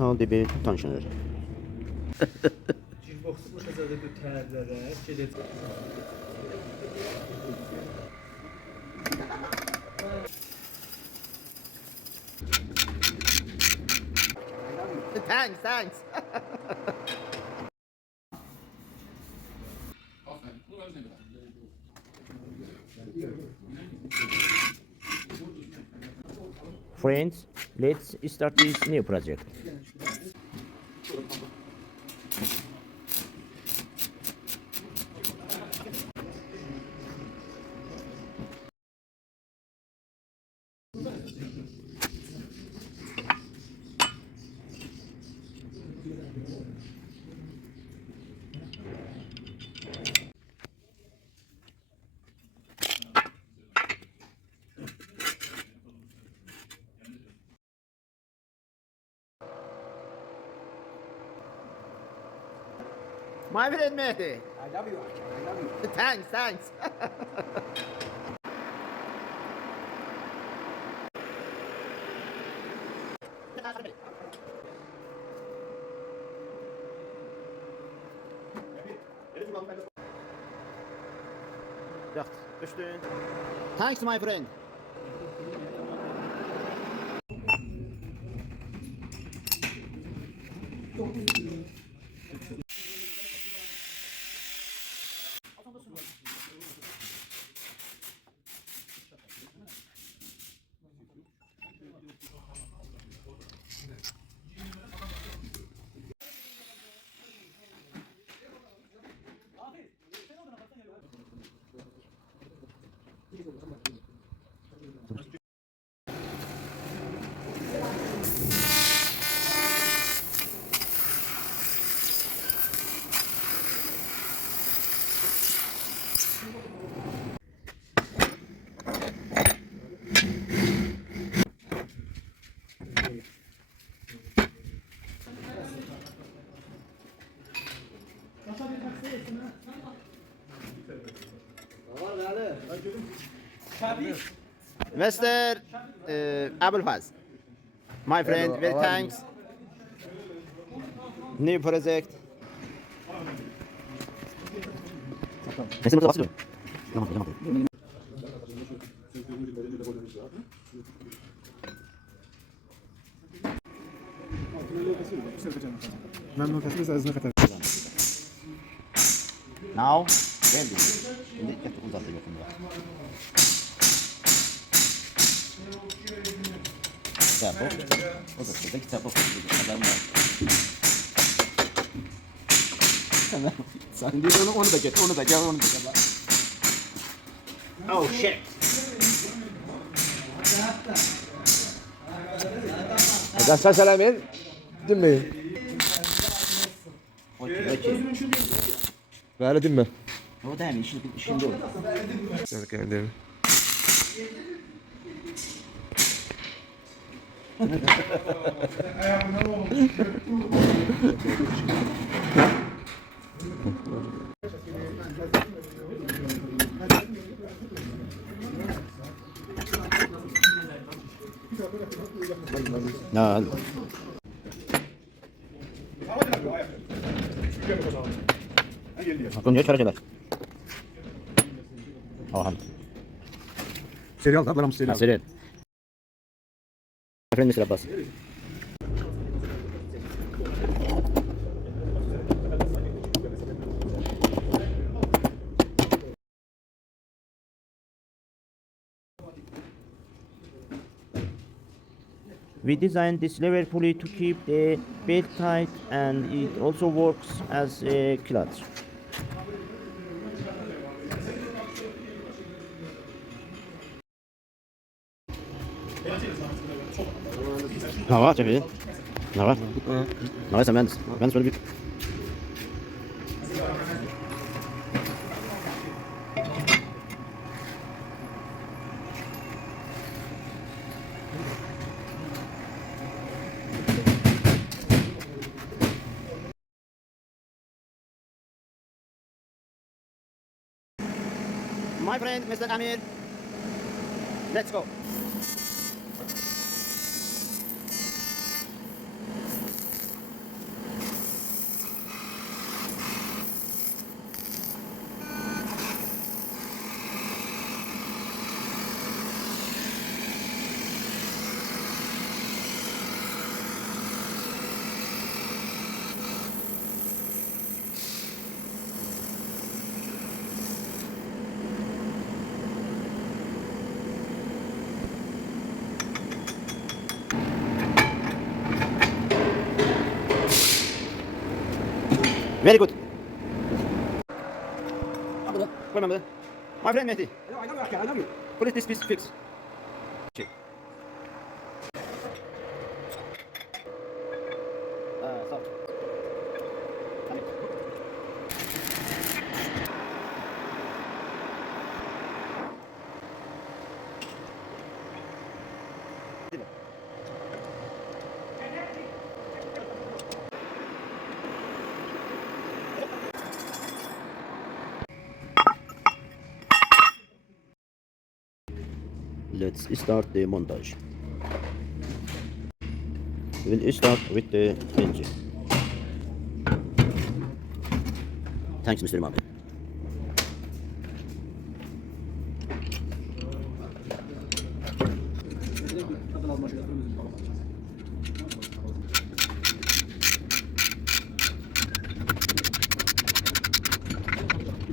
install the belt tensioner. Thanks. Friends, let's start this new project. My friend Mehdi. I love you. Thanks. Thanks my friend. Mr. Abulfaz, my friend, Hello, very how are thanks. New project. Neyse burada basıyorum. Yamadı. Now, ready. Şimdi çok uzatıyor yakında. Tempo. O da şuradaki tempo kadar var. Sen değil onu da get, onu da gel. Oh shit. Sen selam ver. Dinle. Ver dinle. O da hemen işin doğru. Gel geldim. No. Aklım yok çarşılar. Oha. Serial da bana serial. Serial. Friend Mr. Abbas. We designed this lever pulley to keep the belt tight, and it also works as a clutch. Ne var çekil? Ne var? Ne var sen ben söyle bir. My friend, Mr. Amir. Let's go. Very good. Remember, my friend Mehdi. I love you. Put this piece fix. Check. Stop. Let's start the montage. We'll start with the engine. Thanks, Mr. Imam.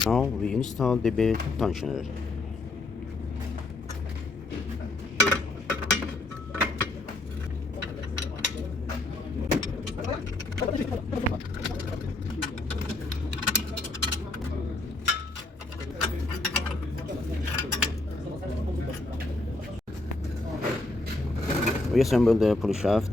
Now we install the belt tensioner. We assemble the pulley shaft.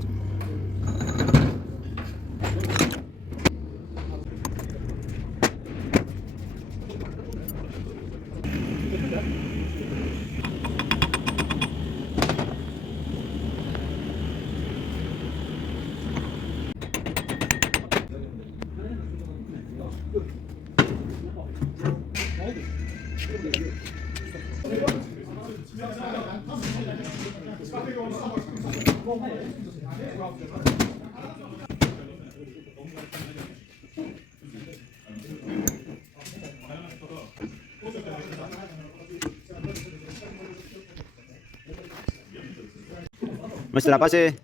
Mr. Abbasi.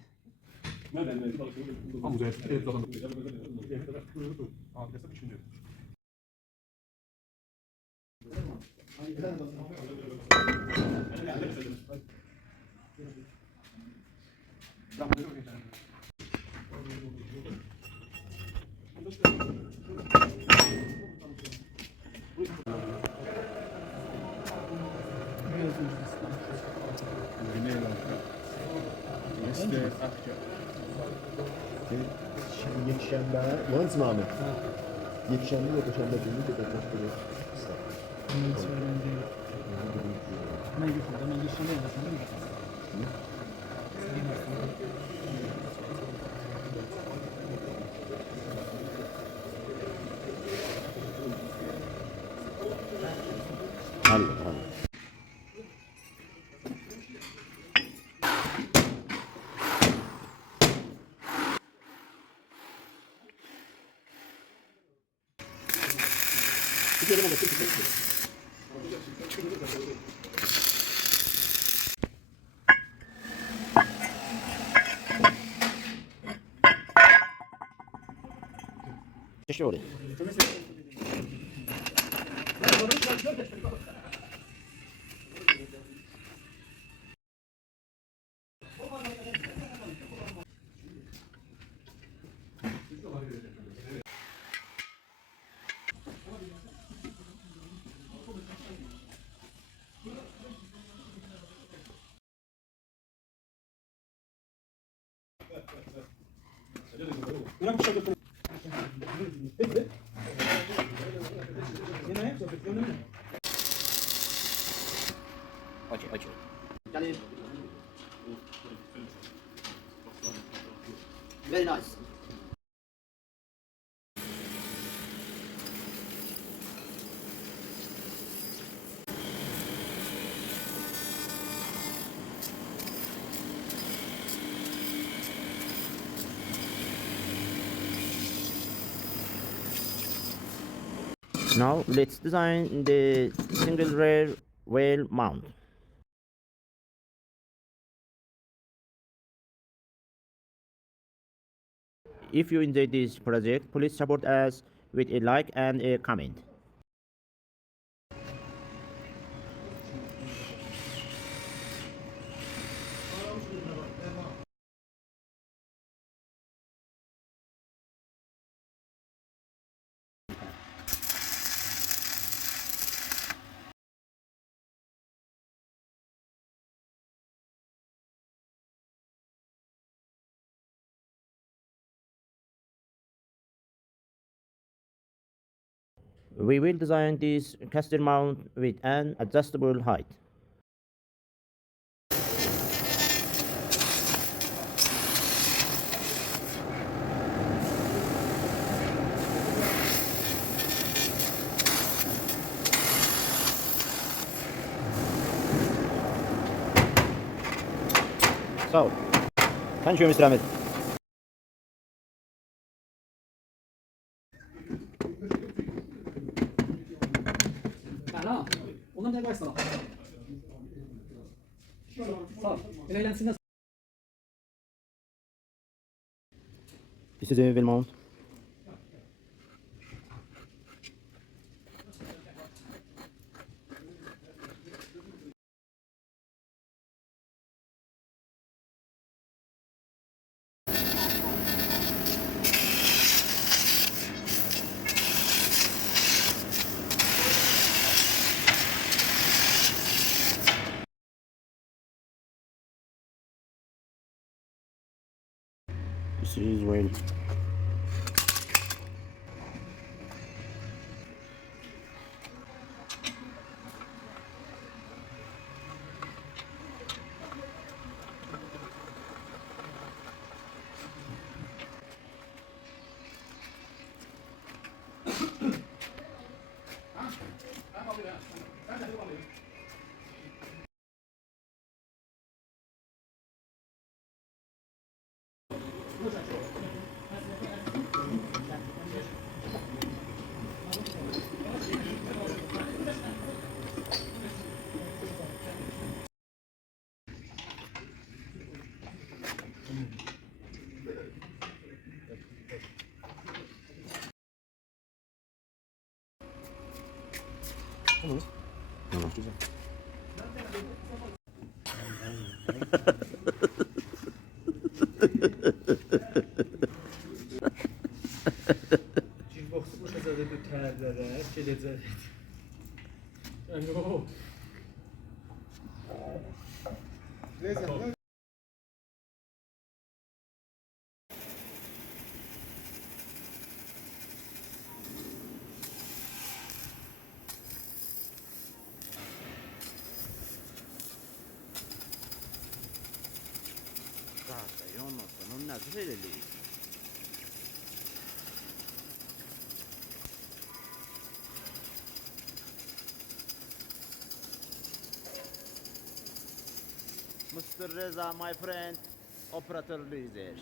Yekşembe, yalnız mı Ahmet? Yekşembe ya da şembe günü de beklemek gerekiyor. Hallo. Surely. Okay. Very nice. Now let's design the single rear wheel mount. If you enjoyed this project, please support us with a like and a comment. We will design this caster mount with an adjustable height. So, thank you, Mr. Ahmed. Aha, ona ne baksana. Sağ ol. Eğlensinler. This is a wheel mount. This is wheel. Tamam, güzel. Boxu boşacağı bu tərlərə gedəcək. Yəni o. Non nasıl Mr. Reza, my friend, operator Luizer.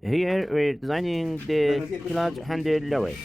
Here we're designing the clutch handle lever.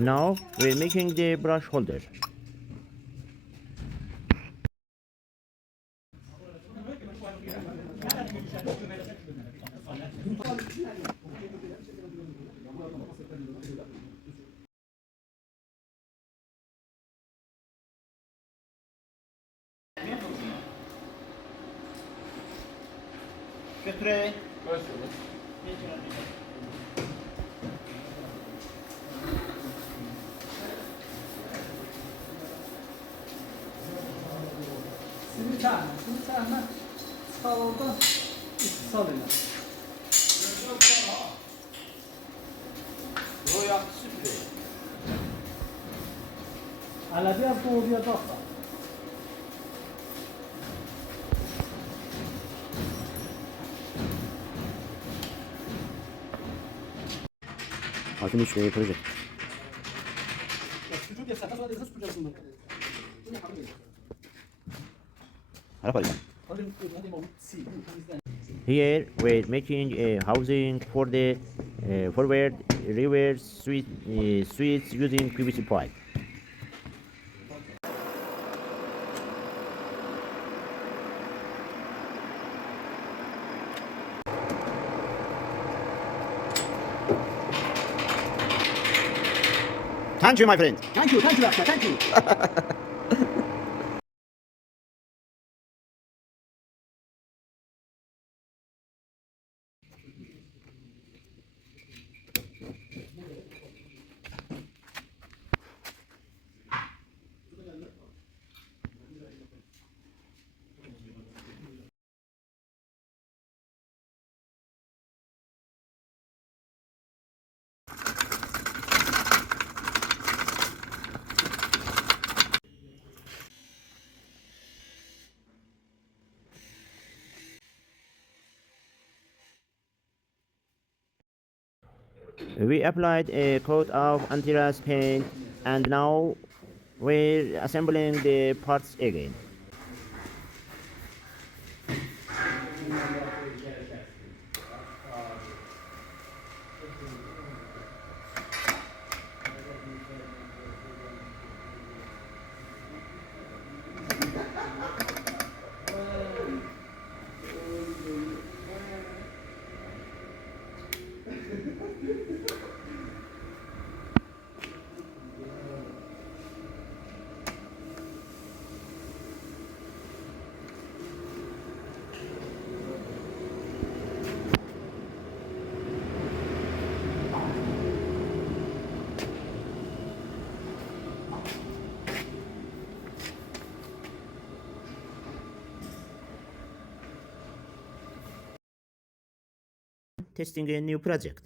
Now we're making the brush holder. Götüre. Simultane. Sağoldan istisal elə. Royak süpürü. Hələ biraz doğrayacaqlar. Altın işleri yapacak. Sucuk yesene sonra da sucuğun bunu. Here we're making a housing for the forward reverse switch using PVC pipe. Thank you, my friend. Thank you, Asma, thank you. We applied a coat of anti-rust paint and now we're assembling the parts again. Testing a new project.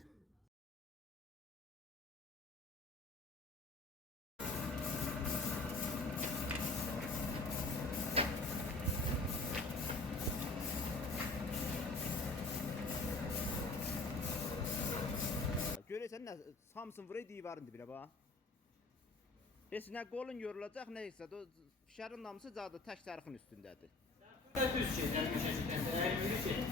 Göresen de Samsun burayı divarındı bile ba. Esine kolun yorulacak neyse de fişarın namısı zaten taş tarıkın üstündedir. Düz şeyden köşesinden de eğri şey.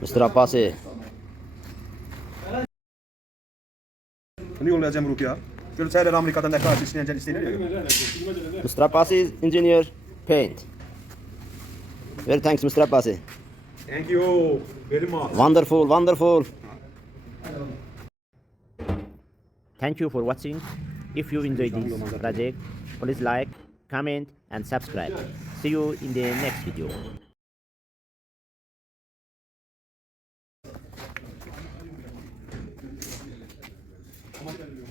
Mr. Abbasi. Ne yollayacağım Rukiye? Böyle çaylar Amerika'dan ne kadar işleyen istenir ya. Mr. Abbasi engineer paint. Very thanks Mr. Abbasi. Thank you very much. Wonderful, wonderful. Thank you for watching. If you enjoyed this project, please like, comment and subscribe. See you in the next video. Ama